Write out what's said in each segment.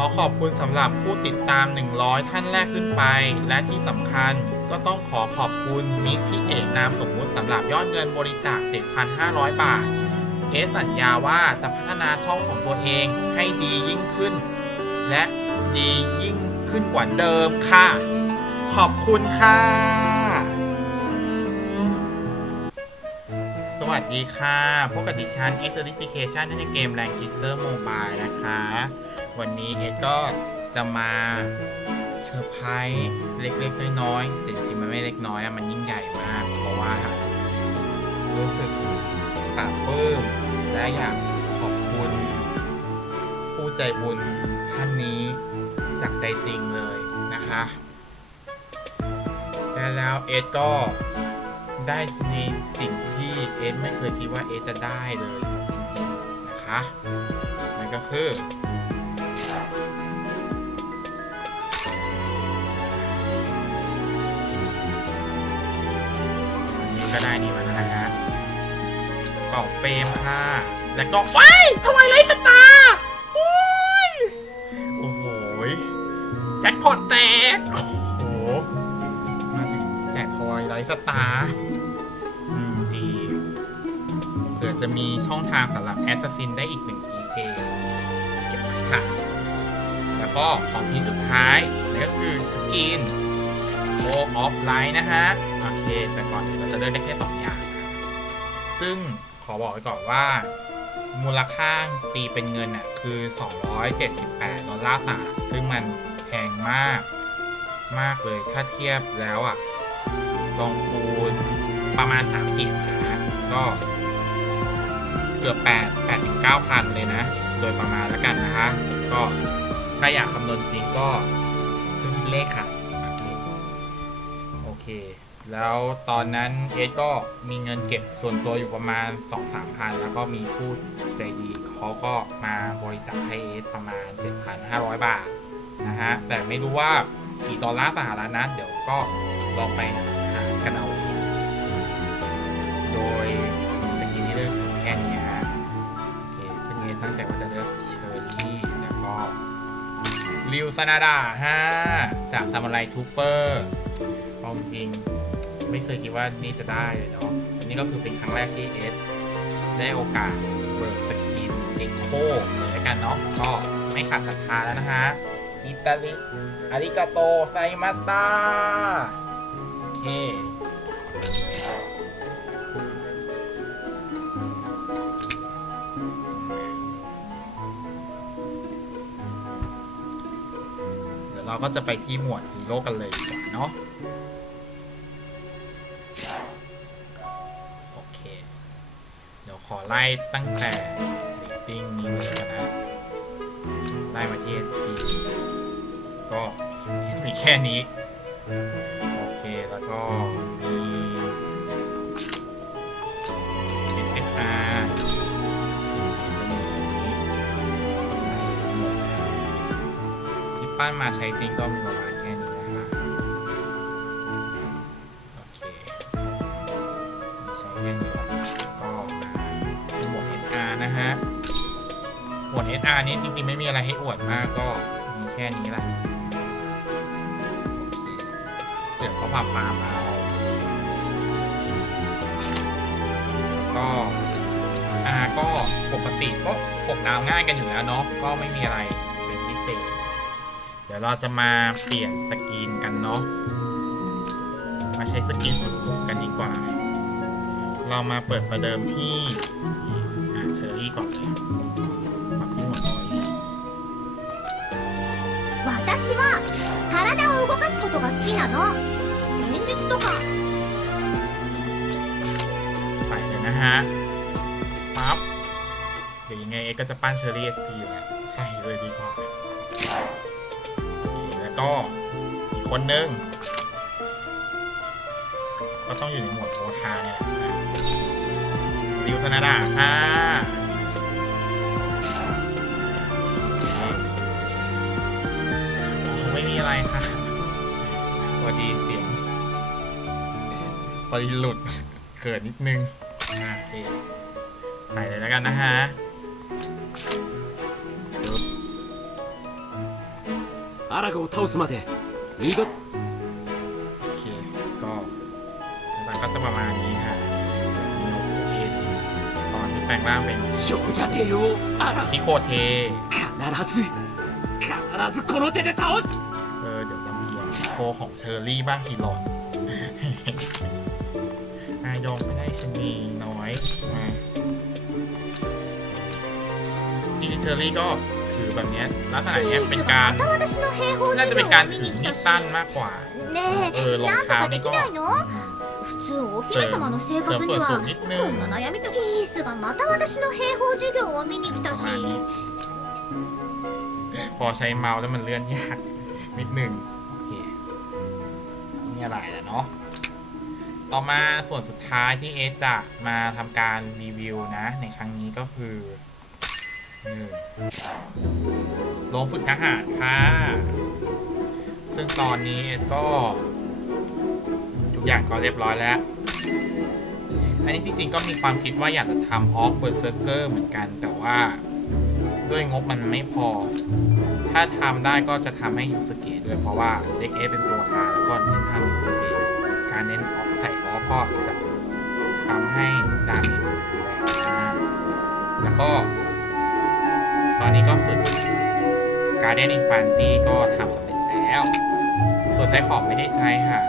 อขอบคุณสำหรับผู้ติดตาม 100 ท่านแรกขึ้นไป และที่สำคัญก็ต้องขอขอบคุณมิชิเอะนามสมมุติสำหรับยอดเงินบริจาค 7,500 บาท เอสสัญญาว่าจะพัฒนาช่องของตัวเองให้ดียิ่งขึ้น และดียิ่งขึ้นกว่าเดิมค่ะ ขอบคุณค่ะ สวัสดีค่ะพวกกับดิฉัน e x e r i f i c a t i o n ในเกม r a n g i s e r Mobile นะคะ วันนี้เอก็จะมาเซอร์ไพรส์เล็กๆน้อยๆจริงๆมันไม่เล็กน้อยอะมันยิ่งใหญ่มาก เพราะว่า รู้สึกปลาบปลื้มและอยากขอบคุณ ผู้ใจบุญท่านนี้จากใจจริงเลยนะคะและแล้วเอสก็ได้ในสิ่งที่เอสไม่เคยคิดว่าเอสจะได้เลยจริงๆนะคะนั่นก็คือ ก็ได้นี่มานะฮะกล่องเฟรมค่ะ แล้วก็ว้ายทวายไลท์สตาร์โอ้ยโอ้โหแจ็คพอตแตก โอ้โห มาถึงแจกทวายไลท์สตาร์อืมดีเผื่อจะมีช่องทางสำหรับแอสซัสซินได้อีกหนึ่ง EA เก็บไว้ค่ะแล้วก็ของชิ้นสุดท้ายนั่นก็คือสกินโ o ออฟไลน์นะฮะ โอเค แต่ก่อนอื่น จะเลือกได้แค่สองอย่างครับซึ่งขอบอกไว้ก่อนว่า มูลค่าตีเป็นเงินอะคือ 278 ดอลลาร์สหรัฐซึ่งมันแพงมากมากเลยถ้าเทียบแล้วอะลองคูณประมาณ3 4นะก็เกือบ8 8ถึง9พันเลยนะ โดยประมาณแล้วกันนะคะ ก็ถ้าอยากคำนวณจริงก็เครื่องคิดเลขค่ะ แล้วตอนนั้นเอสก็มีเงินเก็บส่วนตัวอยู่ประมาณ 2 3พันแล้วก็มีผู้ใจดีเขาก็มาบริจาคให้เอสประมาณ 7,500 บาทนะฮะ แต่ไม่รู้ว่ากี่ดอลลาร์สหรัฐนะเดี๋ยวก็ลองไปหากันเอาเองโดยตะกี้ที่เลือกแค่นี้ฮะโอเคซึ่งเอสตั้งใจว่าจะเลือกเชอร์รี่แล้วก็ริวซานาดาฮะจากซามูไรทูเปอร์เอาจริง ไม่เคยคิดว่านี่จะได้เลยเนาะอันนี้ก็คือเป็นครั้งแรกที่เอสได้โอกาสเบิร์สกินเอ็กโคเลยแล้วกันเนาะก็ไม่ขาดศรัทธาแล้วนะฮะอิตาลีอาริกาโตไซมาสตาโอเคเดี๋ยวเราก็จะไปที่หมวดฮีโร่กันเลยดีกว่าเนาะ โอเค เดี๋ยวขอไล่ตั้งแต่เรตติ้งนี้เลยนะไล่มาที่ SP ก็มีแค่นี้ โอเค แล้วก็มี SSR ที่ป้านมาใช้จริงก็มีประมาณแค่ SR นี้จริงๆ ไม่มีอะไรให้อวดมากก็มีแค่นี้แหละ เดี๋ยวเขาปรับปามเอาก็อ่าก็ปกติก็ปกดาวง่ายกันอยู่แล้วเนาะก็ไม่มีอะไรเป็นพิเศษ เดี๋ยวเราจะมาเปลี่ยนสกรีนกันเนาะมาใช้สกรีนสุดหรูกันดีกว่า เรามาเปิดประเดิมที่อาเชอรี่ก่อนเลย ことが好きなの戦術とか ไปเลยนะฮะ ปั๊บ เดี๋ยวยังไงเอ็กก็จะปั้นเชอรี่เอสพีอยู่แหละใส่เลยดีกว่า โอเค แล้วก็อีกคนนึง ก็ต้องอยู่ในหมวดโอทาเนี่ยแหละนะริวธนาดาค่ะโอเคไม่มีอะไรค่ะพ อดีเสียง พอดีหลุด เกิดนิดนึงอ่ะโอเคใส่เลยแล้วกันนะฮะปึ๊บ アラゴを倒すまで見事 โอเค ก็มันก็จะประมาณนี้ค่ะมีโนเอ็นตอนที่แปลงร่างเป็น 少女帝王アラ คิโคเท 必ず必ずこの手で倒す ของเชอร์รี่บ้างทีหลอนยอมไม่ได้ชนีน้อยมาจริงเชอร์รี่ก็ถือแบบนี้ลักษณะนี้เป็นการน่าจะเป็นการถือมีดสั้นมากกว่าเออรองเท้านี่ก็เสริมส่วนสูงนิดนึงพอใช้เมาส์แล้วมันเลื่อนยากนิดนึง โอเคนี่อะไรแล้วเนาะ ต่อมาส่วนสุดท้ายที่เอจะมาทำการรีวิวนะ ในครั้งนี้ก็คือโรงฝึกทหารค่ะ ซึ่งตอนนี้เอก็ทุกอย่างก็เรียบร้อยแล้ว อันนี้จริงๆก็มีความคิดว่าอยากจะทำออฟเบอร์เซอร์เกอร์เหมือนกัน แต่ว่าด้วยงบมันไม่พอ ถ้าทำได้ก็จะทำให้ยูสเกตด้วยเพราะว่าเด็กเอเป็นตัวทาแล้วก็เน้นทำยูสเกตการเน้นออกใส่ออก็จะทำให้ดาเมจแรงมากแล้วก็ ตอนนี้ก็ฝึกการเดนอินฟันตี้ก็ทำสำเร็จแล้ว ส่วนไซขอบไม่ได้ใช้ค่ะ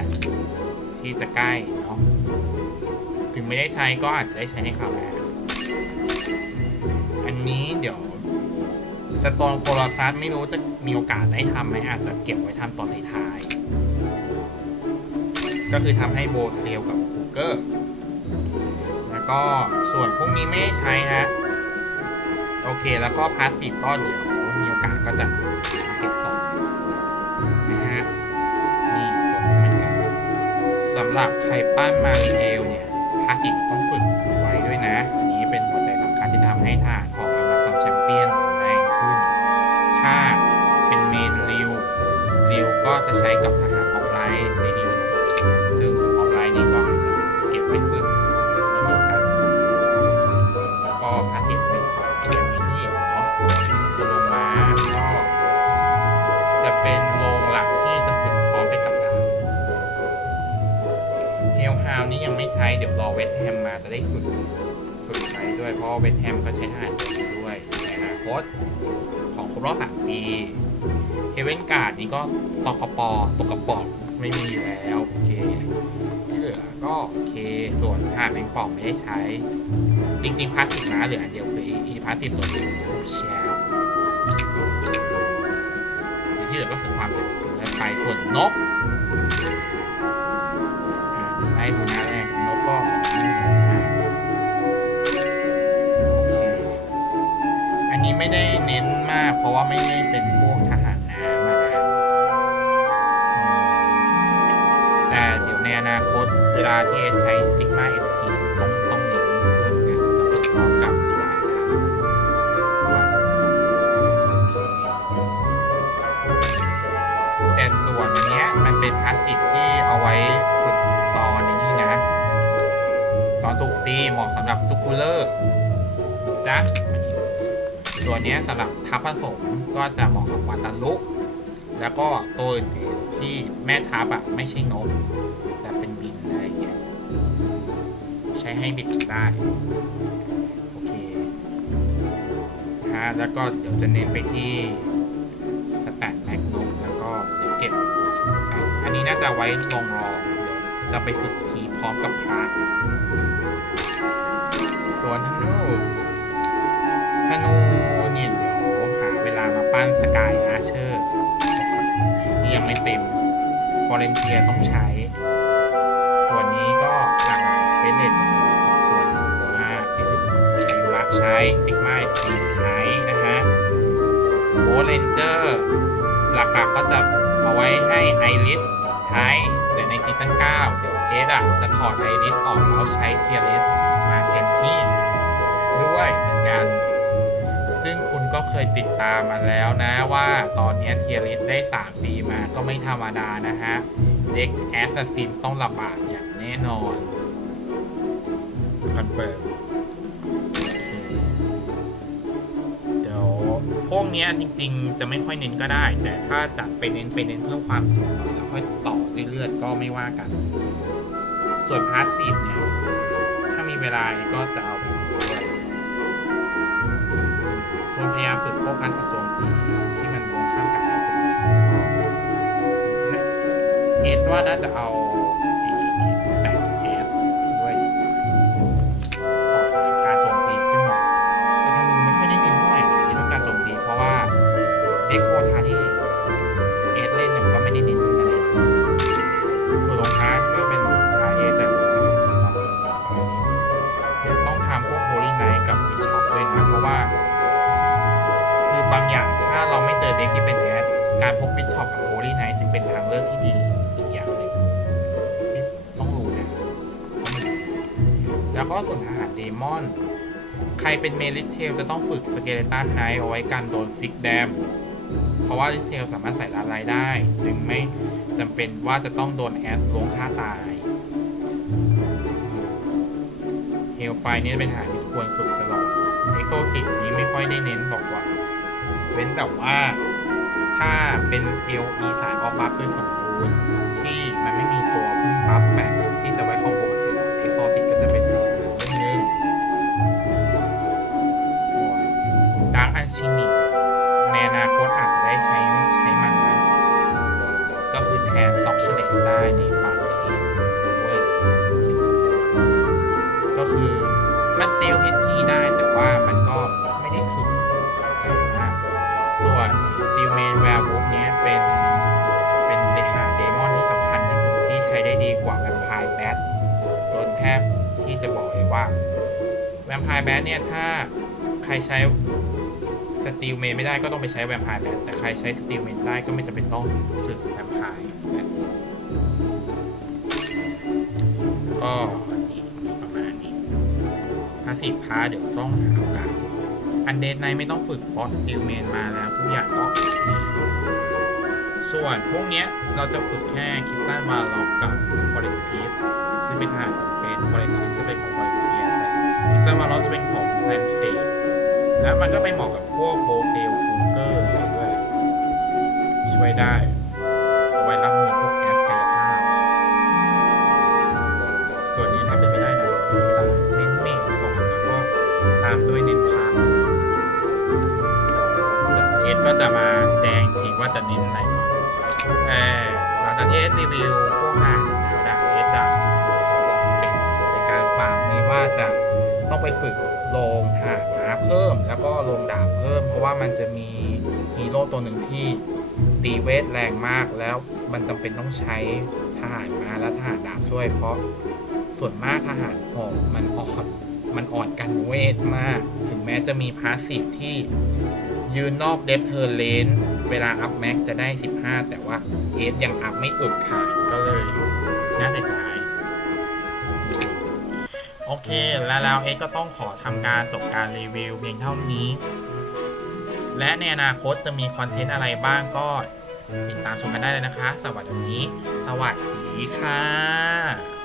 ละที่จะใกล้เนาะถึงไม่ได้ใช้ก็อาจจะได้ใช้ในคราวหน้าอันนี้เดี๋ยวสโตนโคลอซัสไม่รู้จะมีโอกาสได้ทำไหมอาจจะเก็บไว้ทำตอนท้ายๆก็คือทำให้โบเซลกับคูเกอร์แล้วก็ส่วนพวกนี้ไม่ได้ใช้ฮะโอเคแล้วก็พาสซีฟก็เดี๋ยวมีโอกาสก็จะ หรับใครปั้นมาริเอลเนี่ยพาสซีฟต้องฝึกไว้ด้วยนะ อันนี้เป็นหัวใจสำคัญที่ทำให้ทหารของอามาซอนแชมเปี้ยนแรงขึ้น ถ้าเป็นเมนริวริวก็จะใช้กับทหารออฟไลน์ได้ดีที่สุดซึ่งออฟไลน์นี่ก็อาจจะเก็บไว้ฝึก เดี๋ยวรอเวทแฮมมาจะได้ฝึกฝึกใช้ด้วยเพราะเวทแฮมก็ใช้ทหารตัวนี้ด้วยในอนาคตของครบรอบสามปีเฮเวนการ์ดนี่ก็ตกกระปอตกกระปอกไม่มีอยู่แล้วโอเคที่เหลือก็โอเคส่วนทหารแมงป่องไม่ได้ใช้ จริงๆพาสติกนะเหลืออันเดียวคืออีพาสติกตัวนี้แชร์ที่เหลือก็คือความเจ็บปวดและไปส่วนนก อ่าเดี๋ยวไล่ดูหน้าแรกนกก็อ่าโอเคอันนี้ไม่ได้เน้นมาก เพราะว่าไม่ได้เป็นพวกทหารน้ำนะแต่เดี๋ยวในอนาคตเวลาที่ใช้ซิกมาเอสพีต้องต้องเน้นด้วยเหมือนกันจะฝึกพร้อมกับกีฬาทางด้วยโอเคแต่ส่วนอันเนี้ยมันเป็นพาสติกที่เอาไว้ อนถูกตีเหมาะสำหรับจุกูลเลอร์จ้ะอันนี้ส่วนนี้สำหรับทัพผสมก็จะเหมาะกับวาตาลุกแล้วก็ตัวอื่นที่แม่ทัพอะไม่ใช่นกแต่เป็นบินอะไรอย่างเงี้ยใช้ให้บิดได้โอเคฮะแล้วก็เดี๋ยวจะเน้นไปที่สแตทแม็กนมแล้วก็เดี๋ยวเก็บ อันนี้น่าจะไว้ลองรองจะไปฝึกทีพร้อมกับพระ วนธนูธนูเนี่ยเดี๋ยวหาเวลามาปั้นสกายอาเชอร์นี่ยังไม่เต็มฟอเรนเทียต้องใช้ ส่วนนี้ก็หลักๆเฟสเลสสมควรสมควรมากที่สุดอายุรักใช้ซิกมาใช้นะฮะโบเลนเจอร์หลักๆก็จะเอาไว้ให้ไอริสใช้แต่ในซีซั่น9เดี๋ยวเอสอะจะถอดไอริสออกแล้วใช้เทียริส ก็เคยติดตามมาแล้วนะว่าตอนเนี้เทียริสได้3ปีมาก็ไม่ธรรมดานะฮะ เด็กแอสซัสซินต้องระบาดอย่างแน่นอนคอนเฟิร์มเดี๋ยวพวกเนี้ยจริงๆ จะไม่ค่อยเน้นก็ได้ แต่ถ้าจะไปเน้นไปเน้นเพิ่มความสนุกแล้วค่อยต่อเรื่อยๆก็ไม่ว่ากัน ส่วนพาสซีฟเนี่ย ถ้ามีเวลาก็จะเอาไป คนพยายามฝึกพวกการโจมตีที่มันตรงข้ามกับการฝึกก็เอสว่าน่าจะเอา อนใครเป็นเมลิสเทลจะต้องฝึกสเกเลตันไนท์เอาไว้กันโดนฟิกแดม เพราะว่าลิสเทลสามารถใส่ลาลายได้ จึงไม่จำเป็นว่าจะต้องโดนแอดลงฆ่าตายเฮลไฟนี่เป็นหาที่ควรฝึกตลอดเอ็กโซตินี้ไม่ค่อยได้เน้นหรอกว่า เว้นแต่ว่าถ้าเป็น LE สายออฟบัฟด้วยสมบูรณ์ที่มันไม่มีตัวพึ่งบัฟแฝง อันชินิในอนาคตอาจจะได้ใช้ใช้มันนะก็คือแทนซ็อกเชเลตได้ในบางเคสเว้ยก็คือมันเซลล์ HP ได้แต่ว่ามันก็ไม่ได้ถึงอะไรมากส่วนสติลเมนแวร์วูฟเนี้ยเป็นเป็นเดคาเดมอนที่สำคัญที่สุดที่ใช้ได้ดีกว่าแวมไพร์แบทจนแทบที่จะบอกเลยว่าแวมไพร์แบทเนี่ยถ้าใครใช้ สติลเมนไม่ได้ก็ต้องไปใช้แวมไพร์แบทแต่ใครใช้สติลเมนได้ก็ไม่จำเป็นต้องฝึกแวมไพร์ก็นี่ประมาณนี้พาสีพาเดี๋ยวต้องหาโอกาสฝึกอันเดนไนไม่ต้องฝึกเพราะสติลเมนมาแล้วทุกอย่างก็ดีส่วนพวกเนี้ยเราจะฝึกแค่คิสตันวาล็อกกับฟอเร็กซ์พีซึ่งเป็นทหารจำเป็นฟอเร็กซ์พีจะเป็นของฟอเร็กซ์พีแต่คิสตันวาล็อกจะเป็นของแลนเซ แล้วมันก็ไปเหมาะกับพวกโบเซลคูเกอร์อะไรด้วย ช่วยได้เอาไว้รับมือพวกแอสกายภาพ ส่วนนี้ถ้าเป็นไม่ได้นะมีเวลาเน้นเมฆก่อนแล้วก็ตามด้วยเน้นพระเดี๋ยวเอสก็จะมาแจ้งทีว่าจะเน้นอะไรก่อนเออหลังจากเอสรีวิวพวกงานแล้วนะเอสจะขอบอกสเต็ปในการฟาร์มนี้ว่าจะต้องไปฝึกลงหา เพิ่มแล้วก็ลงดาบเพิ่ม เพราะว่ามันจะมีฮีโร่ตัวหนึ่งที่ตีเวทแรงมากแล้วมันจำเป็นต้องใช้ทหารมาและทหารดาบช่วย เพราะส่วนมากทหารหอกมันอ่อนมันอ่อนกันเวทมาก ถึงแม้จะมีพาสซีฟที่ยืนนอกเดฟเทอร์เลนเวลาอัพแม็กจะได้ 15 แต่ว่าเอสยังอัพไม่สุดค่ะก็เลยน่าเสียดาย โอเค แล้วแล้วเอ็กก็ต้องขอทำการจบการรีวิวเพียงเท่านี้ และในอนาคตจะมีคอนเทนต์อะไรบ้างก็ติดตามชมกันได้เลยนะคะ สวันนี้สวัสดีค่ะ